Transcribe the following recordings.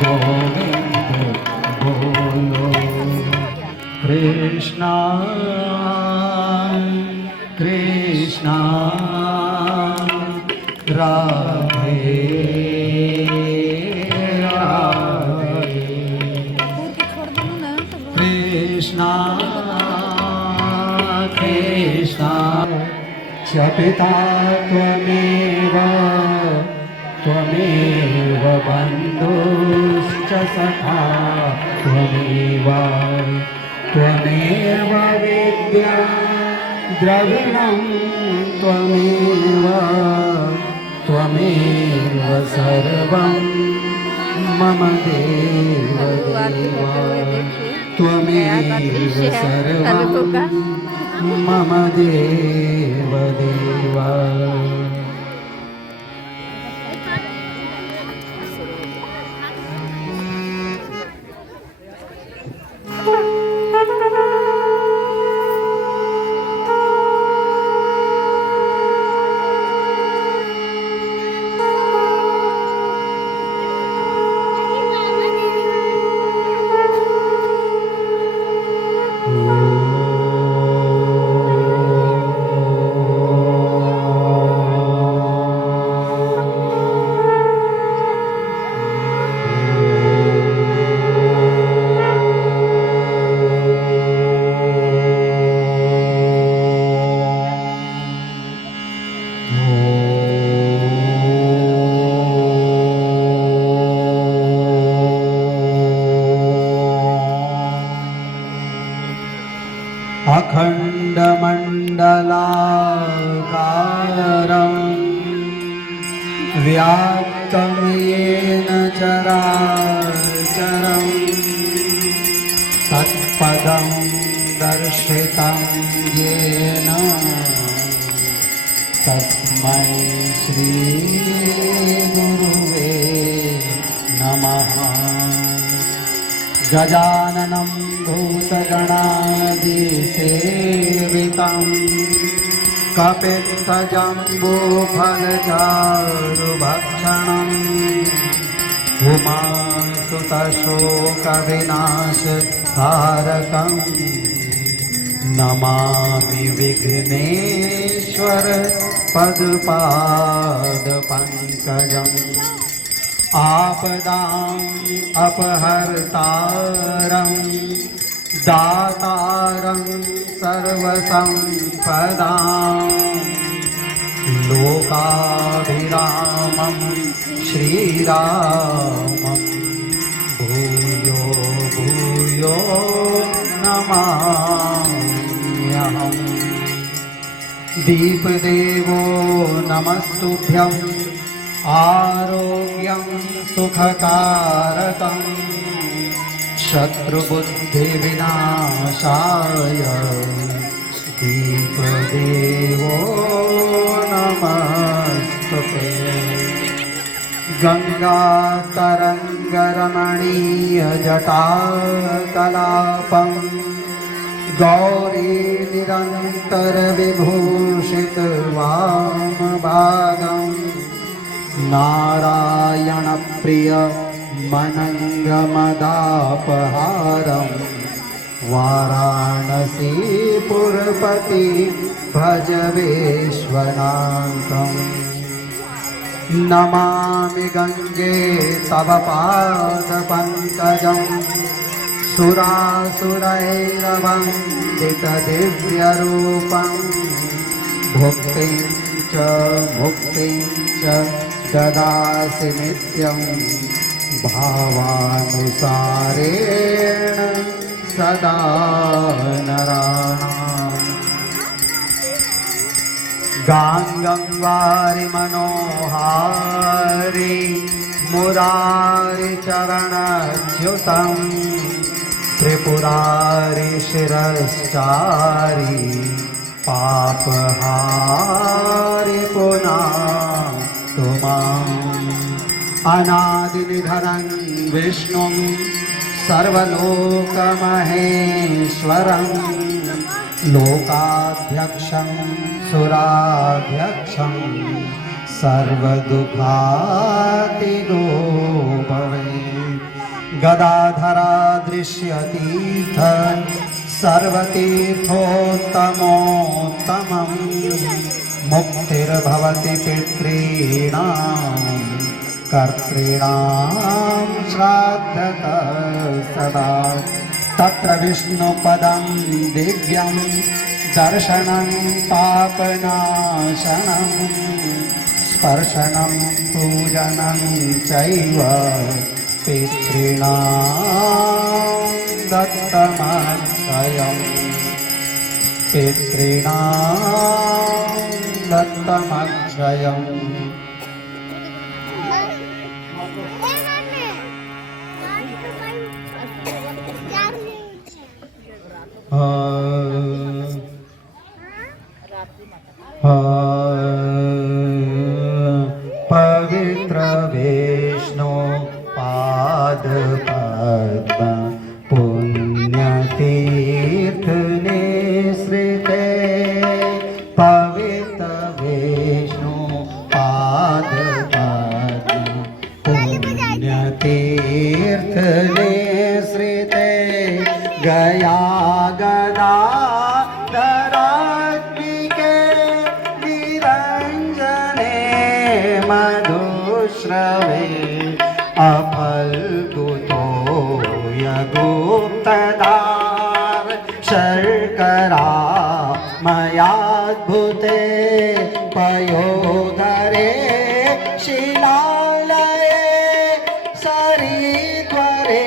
गोविंद बोलो। कृष्णा कृष्णा राधे राधे। कृष्णा कृष्णा च पिता त्वमेव त्वमेव बन्धुश्च सखा त्वमेव त्वमेव विद्या द्रविणं त्वमेव त्वमेव सर्वं मम देव देवा त्वमेव सर्वं मम देव देवा। अखण्डमण्डलाकारं व्याप्तं येन चराचरं तत्पदं दर्शितं येन तस्मै श्रीगुरुवे नमः। गजाननं भूतगणादिसेवितं कपित्थजम्बूफलचारुभक्षणम् उमासुतशोकविनाशकारकं नमामि विघ्नेश्वर पदपादपङ्कजम्। आपदाम् अपहर्तारं दातारं सर्वसम्पदां लोकाभिरामं श्रीरामं भूयो भूयो नमाम्यहम्। दीपदेवो नमस्तुभ्यं आरोग्यं सुखकारकं शत्रुबुद्धिविनाशाय दीपदेवो नमस्तुते। गंगातरंगरमणीयजटाकलापं गौरी निरन्तरविभूषितवामभागं नारायणप्रिय मनंगमदापहारं वाराणसीपुरपति भज विश्वनाथं। नमामि गंगे तव पादपङ्कजं सुरासुरैरवन्दितदिव्यरूपं भुक्तिं च मुक्तिं च ददासि नित्यं भावानुसारेण सदा नराणाम्। गाङ्गं वारि मनोहारि मुरारि चरणच्युतं त्रिपुरारि शिरश्चारि पापहारि पुनातु माम्। अनादिनिधनं विष्णुं सर्वलोकमहेश्वरं लोकाध्यक्षं सुराध्यक्षं सर्वदुःखातिगो भवेत्। गदाधरा दृश्यतीर्थ सर्वतीर्थोत्तमोत्तमम् मुक्तिर्भवति पितॄणां कर्तॄणां श्राद्धतः सदा तत्र विष्णुपदं दिव्यं दर्शनं पापनाशनं स्पर्शनं पूजनं चैव पितॄणां दत्तमक्षयम् पितॄणां दत्तमक्षयम् पवित्र विष्णु पाद पद्म पुण्यतीर्थ निःसृते पवित्र विष्णु पाद पद्म पुण्यतीर्थ निःसृते गया गदा धरात्मिके निरञ्जने मधुश्रवे अफल्गुतो यगुप्तदार शर्करा मयाद्भुते पयोधरे शिलालये सरिद्वरे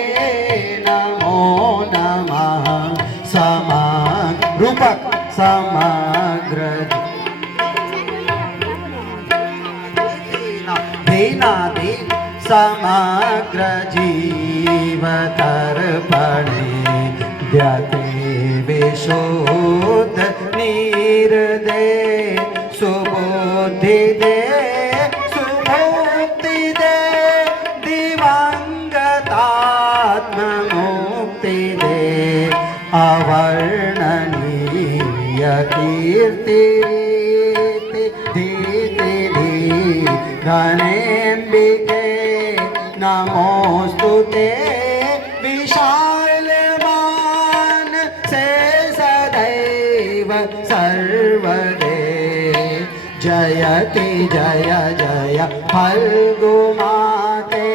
नमो नमः रूपक समग्र दीनादीन समग्र जीवतर्पणे द्यते विशुद्ध निर्दे सुबुद्धि दे सुमुक्ति दे दिवंगतात्ममुक्ति दे अवर्णनीय कीर्ति धनेम्बिके नमोस्तुते विशालमान से सदैव सर्वदे जयति जय जय फल्गुमाते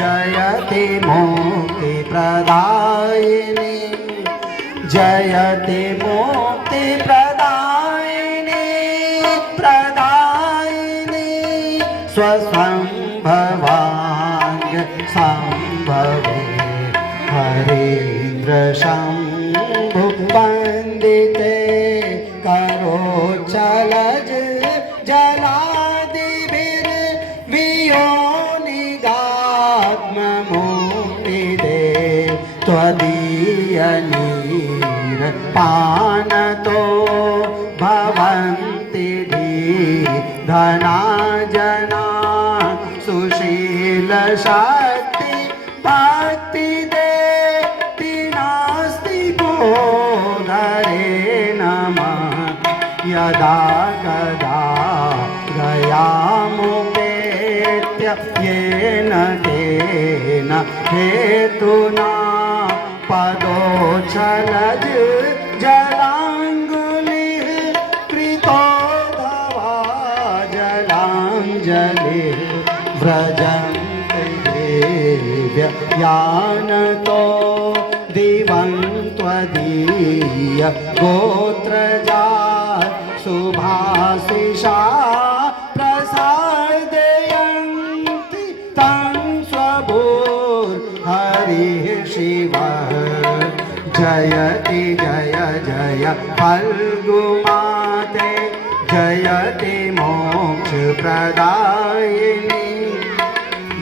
जयति मुक्ति प्रदायिनी जयति मुक्ति प्रदायिनी स्वसंभवांग संभवे हरेन्द्र शंभु वंदिते करोचलज जलादिभिर वियोनिगात्ममुक्ति दे त्वदीय नीर पानतो भवन्ति धना जना सुशील शक्ति भक्ति देति नास्ति बोधरे नमः यदा कदा गयामुपेत्य येन तेन हेतुना पदोच्छलज जलाङ्गुलिः कृतोऽथवा जलाञ्जलिः व्रजन्ते देव्य यानतो दिवं त्वदीय गोत्रजा सुभाषिषा प्रसादयन्ति तं स्वभूर्हरिः शिवः जयति जय जय फल्गुमाते जयति मोक्षप्रदायिनी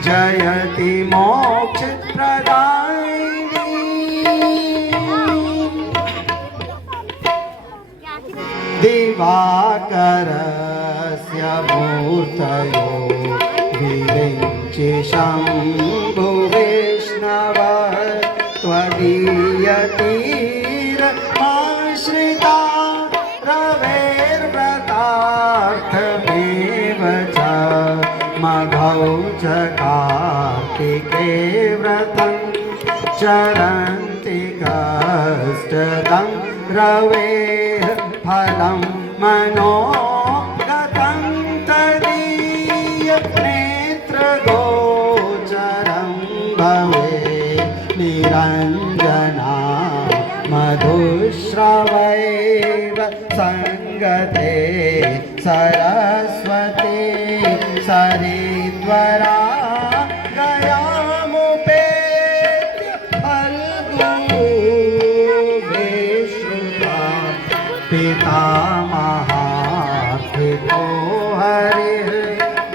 जयति मोक्षप्रदायिनी दिवाकरस्य मूर्तयो विरिञ्चि शम्भुवैष्णव त्वदीयतीरमाश्रिता रवेर्व्रतार्थमेव च मघौ च कार्तिके व्रतं चरन्ति कष्टदं रवेः फलं मनोगतं तदीय नेत्रगोचरं भवेत् निरञ्जना मधुश्रवैव सङ्गते सरस्वती सरिद्वरा गयामुपेत्य फल्गुवेश्रुता पितामहार्थितो हरिः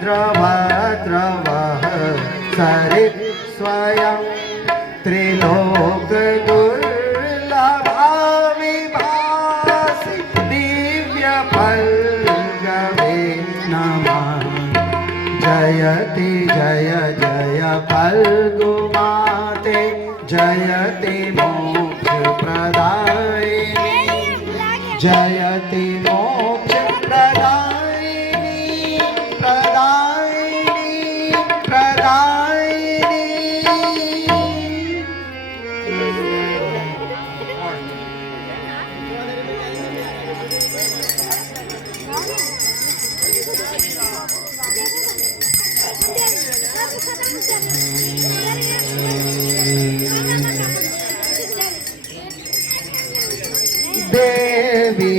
द्रवः सरित् स्वयं त्रिलोकदुर्लभा विभासि दिव्यफल्गवे नमः। जयति जय जय फल्गुमाते जयति मोक्षप्रदायिनी जयति मोक्षप्रदायिनी प्रदायिनी देवी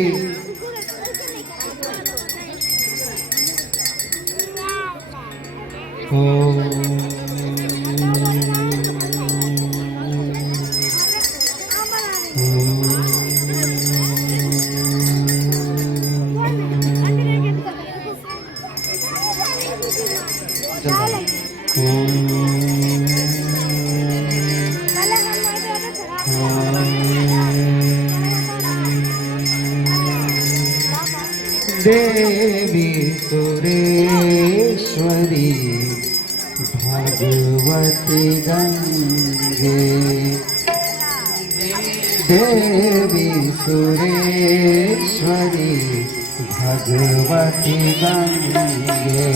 देवी सुरेश्वरी भगवती गंगे देवी सुरेश्वरी भगवती गंगे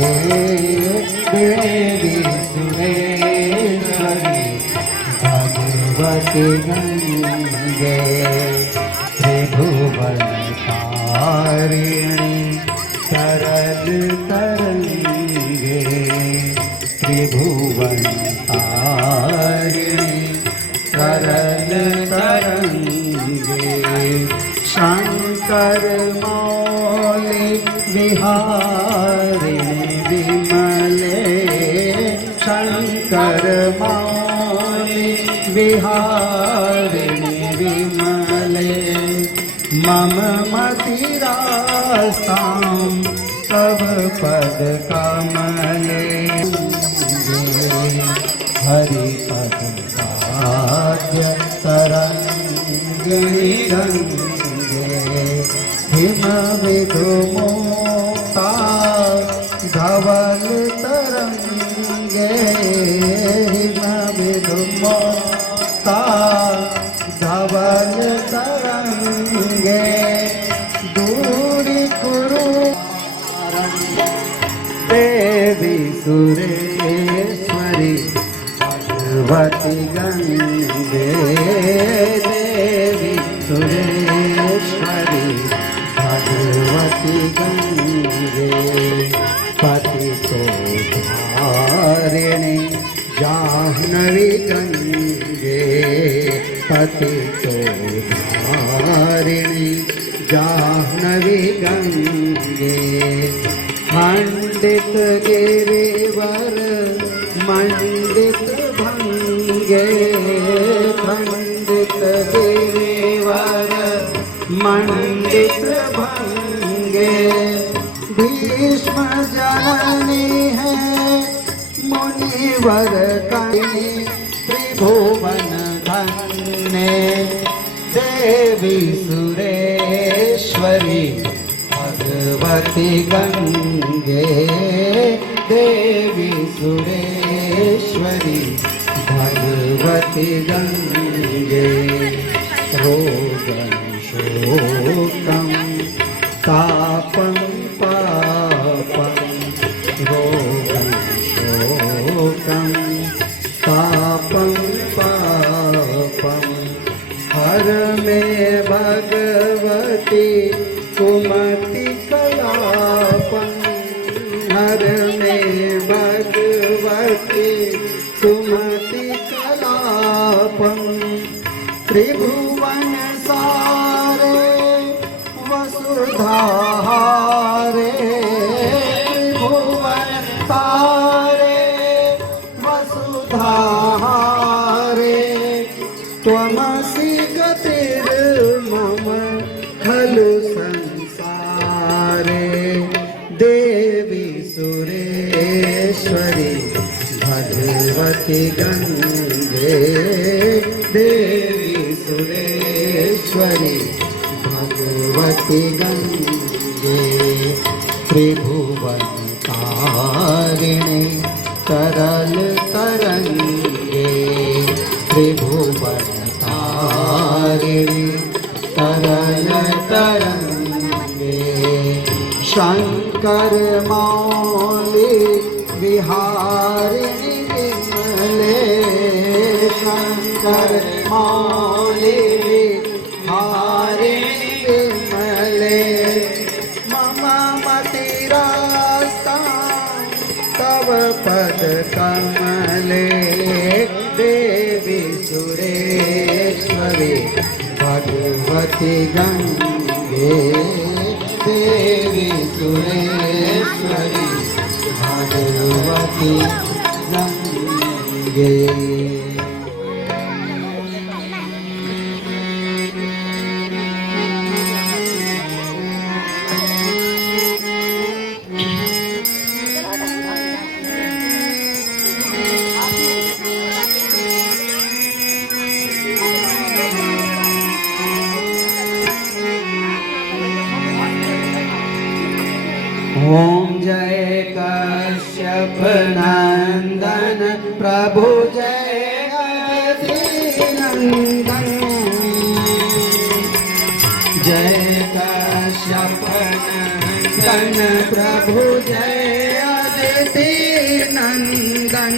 देवी सुरेश्वरी भगवती गंगे त्रिभुवन तारिणी तरल तरंगे त्रिभुवन तारिणी तरल तरंगे शंकर मौली विहारिणी विमले शंकर मौली विहारिणी विमले मम मतिरास्तां तव पद कमले हरिपद पाद्य तरंगे गंगे हिम विधुमोक्ता धवल तरंगे हिम विधुमोक्ता धवल तरंगे दूरी कुरु देवी सुरेश्वरी भगवती गंगे देवी सुरेश्वरी भगवती गंगे पतितो धारिणी जाह्नवी गंगे पतितो धारिणी जाह्नवी गंगे खंडित गिरिवर मंडित भंगे खंडित गिरिवर मंडित भंगे भीष्म जननी है मुनिवर कनी त्रिभुवन धन्य देवी सुरेश्वरी भगवती गंगे देवी सुरेश्वरी भगवती गंगे रोगं शोकं तापं पापं रोगं शोकं तापं पापं हर में भगवती कुमति कलापन, हर में भगवती कुमति कलापन, त्रिभुवन सारे वसुधारे, त्रिभुवन सारे वसुधारे, त्वमसि गतिर्मम खलु संसारे, देवी सुरेश्वरी भगवती गंगे, देवी सुरेश्वरी भगवती गंगे, त्रिभुवन तारिणी तरल तरंगे, त्रिभुवन तारिणी तरल तरंगे, शंकर मौली विहारिणी विमले, शंकर मौली विहारिणी विमले, मम मतिरास्ता तव पद कमले, देवी सुरेश्वरी भगवती गंगे, देवी सुरेश्वरी भगवती गंगे। ओम जय कश्यप नंदन प्रभु जय अदिति नंदन, जय कश्यप नंदन प्रभु जय अदिति नंदन,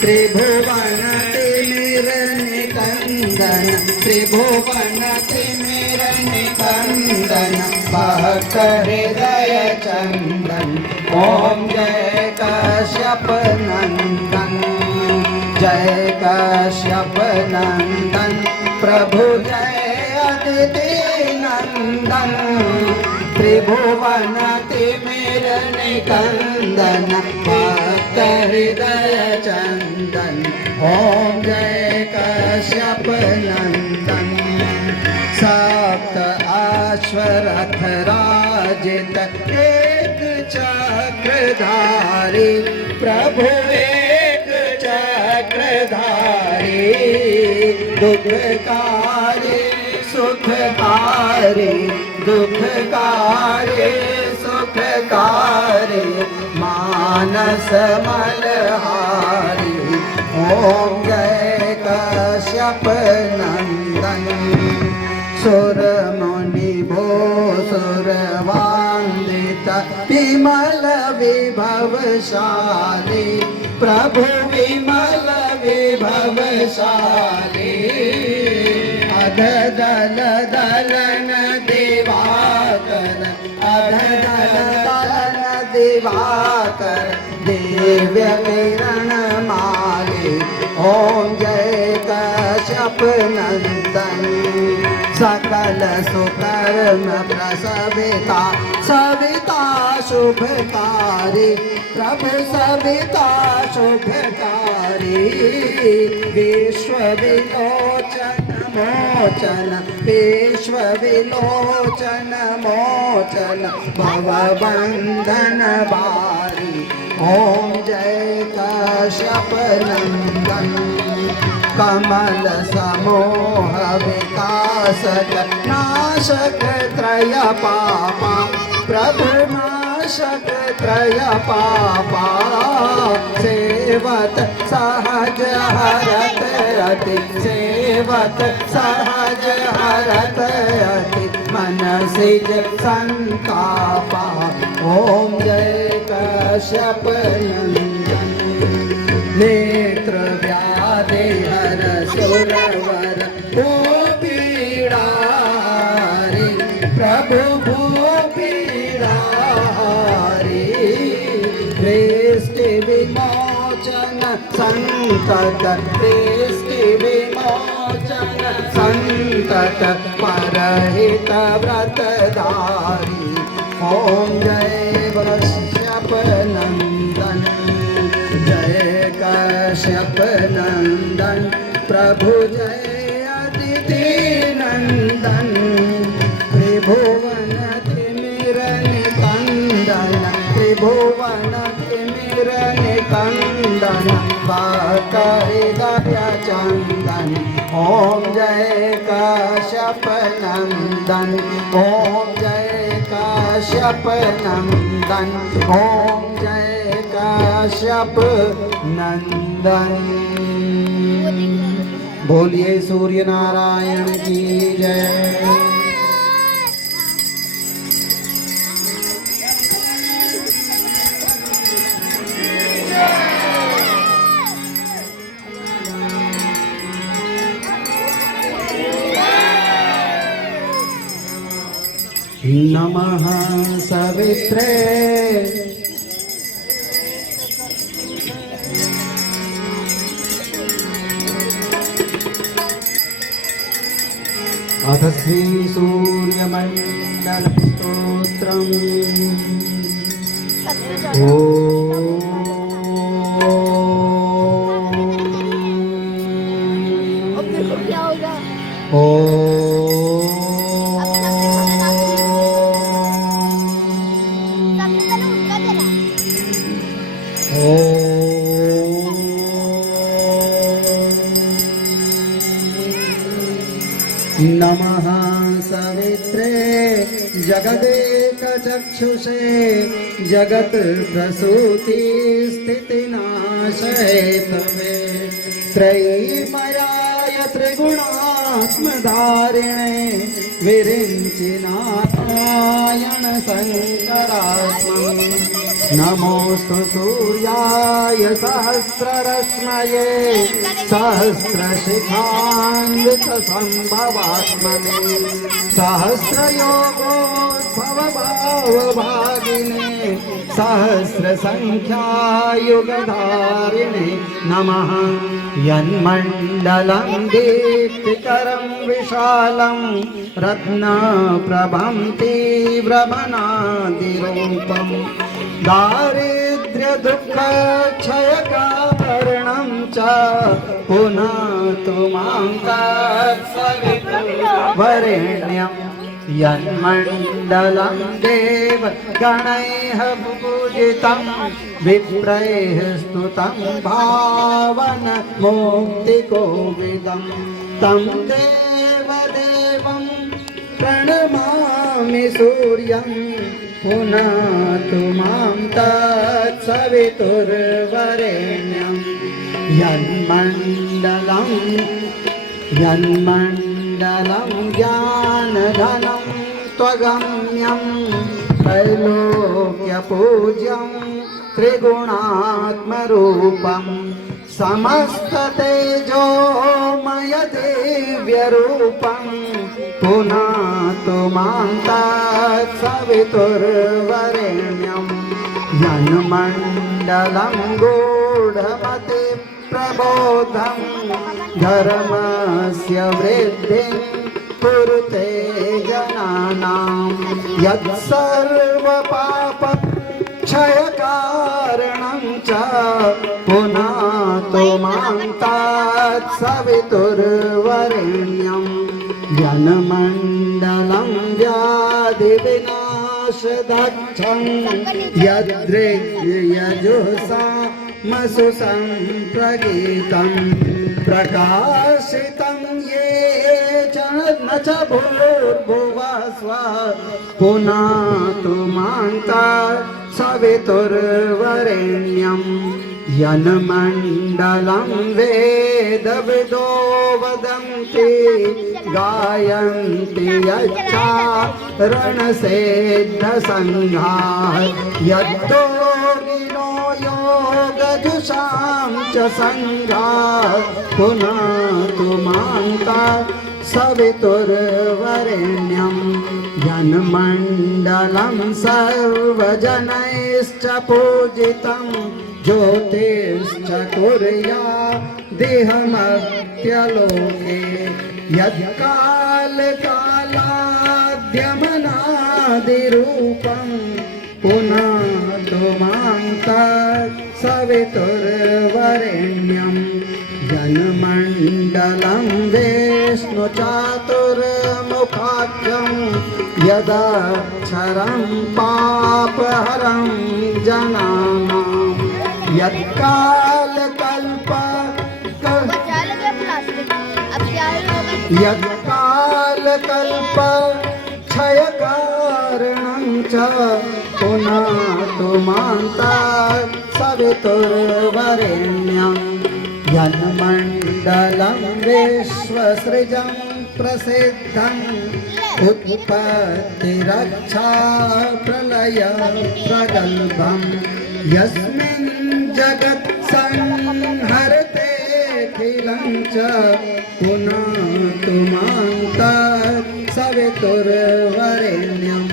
त्रिभुवन तिमिर निकंदन, त्रिभुवन तिमिर निकंदन, भक्त हृदय चंदन, ओम जय कश्यप नंदन, जय कश्यप नंदन प्रभु जय अदिति नंदन, त्रिभुवन तिमिर निकंदन, भक्त हृदय चंदन, ओम जय कश्यप नंदन, सप्त अश्वरथ राजित एक चक्रधारी, प्रभु एक चक्रधारी, दुखकारी सुखकारी, दुखकारी सुखकारी, मानस मलहारी, ओम जय कश्यप नंदन, सुर मुनि भूसुर वंदित विमल विभवशाली, प्रभु विमल विभवशाली, अधदल दलन दिवाकर, अधदल दलन दिवाकर, दिव्य किरण माली, ओम जय कश्यप नंदन, सकल सुकर्म प्रसविता सविता शुभकारी, प्रभु सविता शुभकारी, विश्व विलोचन मोचन, विश्व विलोचन मोचन, भवबंधन बारी, ओम जय कश्यप नंदन, कमल समोह विकासक नाशक त्रय पापा, प्रभु नाशक त्रय पापा, सेवत सहज हरत अति, सेवत सहज हरत अति, मनसिज संतापा, ओम जय कश्यप नंदन, नेत्र व्याधि हर सुरवर, पीडाहारी दृष्टि विमोचन संतत दृष्टि विमोचन संतत परहित व्रतधारी ओम जय वृषभ नंदन जय कश्यप नंदन प्रभु जय अदिति नंदन त्रिभुवन तिमिर निकंदन त्रिभुवन तिमिर निकंदन हृदय चंदन ओम जय कश्यप नंदन ओम जय कश्यप नंदन ओम जय कश्यप नंदन बोलिए सूर्य नारायण की जय। नमः सवित्रे अथ श्री सूर्यमंडल स्तोत्रम् नमः सवित्रे जगदेकचक्षुषे जगत् प्रसूति स्थितिनाशहेतवे त्रयीमयाय त्रिगुणात्मधारिणे विरिञ्चि नारायण शङ्करात्मने नमोऽस्तु सूर्याय सहस्ररश्मये सहस्रशिखान्वितसम्भवात्मने सहस्रयोगोद्भवभावभागिने सहस्रसङ्ख्यायुगधारिणे नमः यन्मण्डलं दीप्तिकरं विशालं रत्नप्रभं तीव्रमनादिरूपम् दारिद्र्यदुःखक्षयकारणं च पुनः मां तत्सवितुर्वरेण्यं यन्मण्डलं देवगणैः पूजितं विप्रैः स्तुतं भावनमुक्तिकोविदं तं देवदेवं प्रणमामि सूर्यं पुनः मां तत्सवितुर्वरेण्यं यन्मण्डलं ज्ञानघनं त्वगम्यं त्रैलोक्यपूज्यं त्रिगुणात्मरूपं समस्ततेजोमय दिव्यरूपं पुनः मां तत्सवितुर्वरेण्यं यन्मण्डलं गूढमति प्रबोधं धर्मस्य वृद्धिं कुरुते जनानां यत्सर्वपापक्षयकारणं च पुनः मां तत्सवितुर्वरेण्यं यन्मण्डलं व्याधिविनाशदक्षं यद्रियजुषामसु सम्प्रगीतं प्रकाशितं ये च न च भूर्भुवस्व पुनः मां तत्सवितुर्वरेण्यं यन्मण्डलं वेदविदो वदन्ति गायन्ति यच्चारणसिद्धसङ्घाः यद्योगिनो योगजुषां च सङ्घाः पुनः मां सवितुर्वरेण्यं जन्मण्डलं सर्वजनैश्च पूजितं ज्योतिश्चतुर्या देहमर्त्यलोके यत्कालकालाद्यमनादिरूपं पुनः मां तत् सवितुर्वरेण्यं जन्मण्डलं विष्णुचातुर्मुखाख्यं यदक्षरं पापहरं जनानां यत्कालकल्प क्षयकारणं च पुनः मां तत् सवितुर्वरेण्यं जन्मण्डलं विश्वसृजं प्रसिद्धम् उत्पत्तिरक्षा प्रलय प्रगल्भं यस्मिन् जगत्संहरतेऽखिलं च पुनः मां तत् सवितुर्वरेण्यं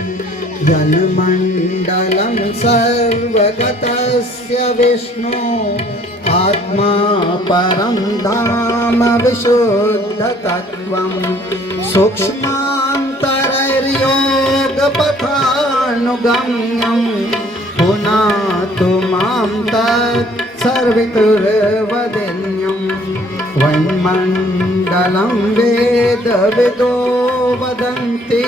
जन्मण्डलं सर्वगतस्य विष्णु आत्मा परं धाम विशुद्धतत्त्वं सूक्ष्मान्तरैर्योगपथानुगम्यं पुनः मां तत् सवितुर्वरेण्यं वैमण्डलं वेदविदो वदन्ति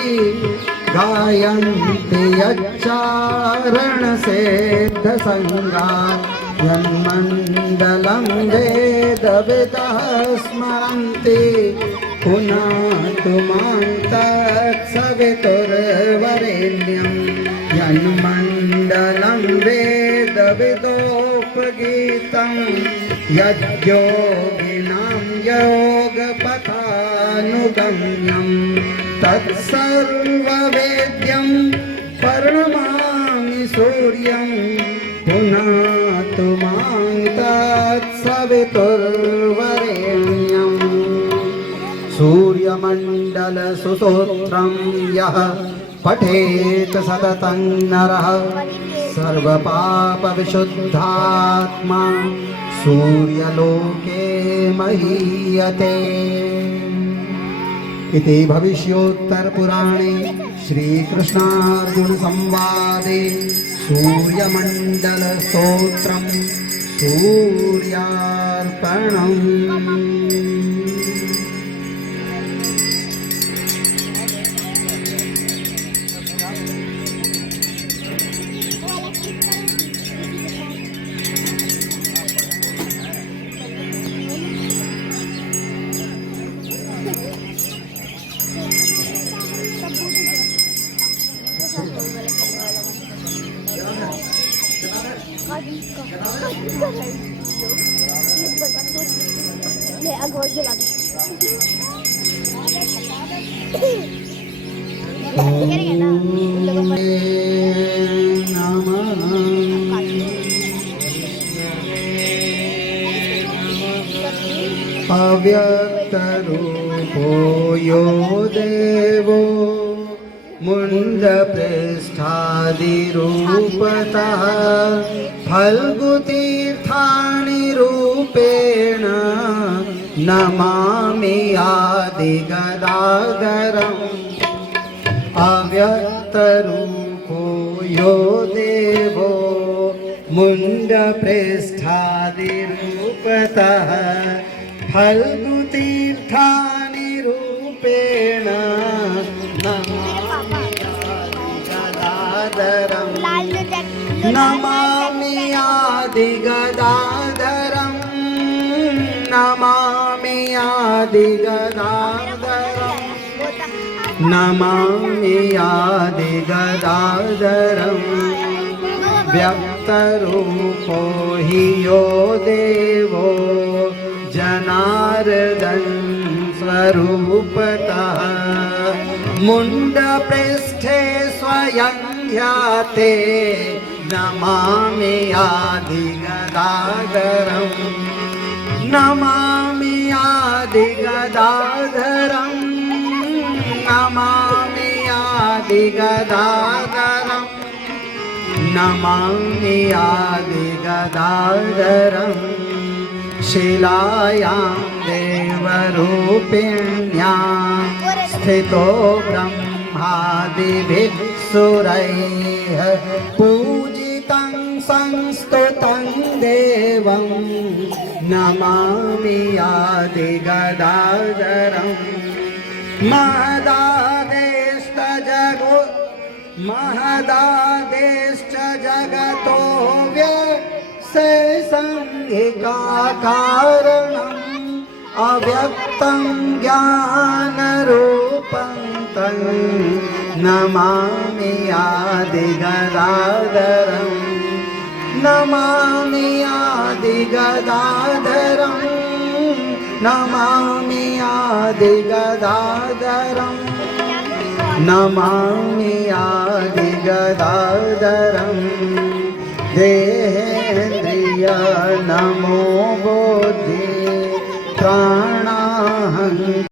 गायन्ति यच्चारणसिद्धसङ्गा यन्मण्डलं वेदविदः स्मरन्ति पुनः मां तत् सवितुर्वरेण्यं यन्मण्डलं वेदविदोपगीतं यद्योगिनां योगपथानुगम्यं तत्सर्ववेद्यं प्रणमामि सूर्यं पुनः मां तत् सवितुर्वरेण्यं सूर्यमण्डलसुस्तोत्रं यः पठेत् सततं नरः सर्वपापविशुद्धात्मा सूर्यलोके महीयते। इति भविष्योत्तरपुराणे श्रीकृष्णार्जुनसंवादे सूर्यमण्डलस्तोत्रं सूर्यार्पणम्। अव्यक्तरूपो यो देवो मुण्डपृष्ठादिरूपतः फल्गुतीर्थानि रूपेण नमामि आदिगदाधरम्। अव्यक्तरूपो यो देवो मुण्डपृष्ठादिरूपतः फल्गुतीर्थानि रूपेण नमामि आदिगदाधरम् नमामि आदिगदाधरम् नमामि आदिगदाधरम् व्यक्तरूपो हि यो देवो जनार्दन स्वरूपतः मुण्डपृष्ठे स्वयं ध्याते नमामि आदिगदाधरम् नमामि आदिगदाधरम् आदिगदाधरं नमामि आदिगदाधरं शिलायां देवरूपिण्यां स्थितो ब्रह्मादिभिः सुरैः पूजितं संस्तुतं देवं नमामि आदिगदाधरं महदादेश्च जगतो व्यक्तसंज्ञकारणम् अव्यक्तं ज्ञानरूपं तं नमामि आदिगदाधरं नमामि आदिगदाधरं नमामि आदिगदाधरं नमामि आदिगदाधरं देहेन्द्रिय नमो बुद्धि प्राणाहं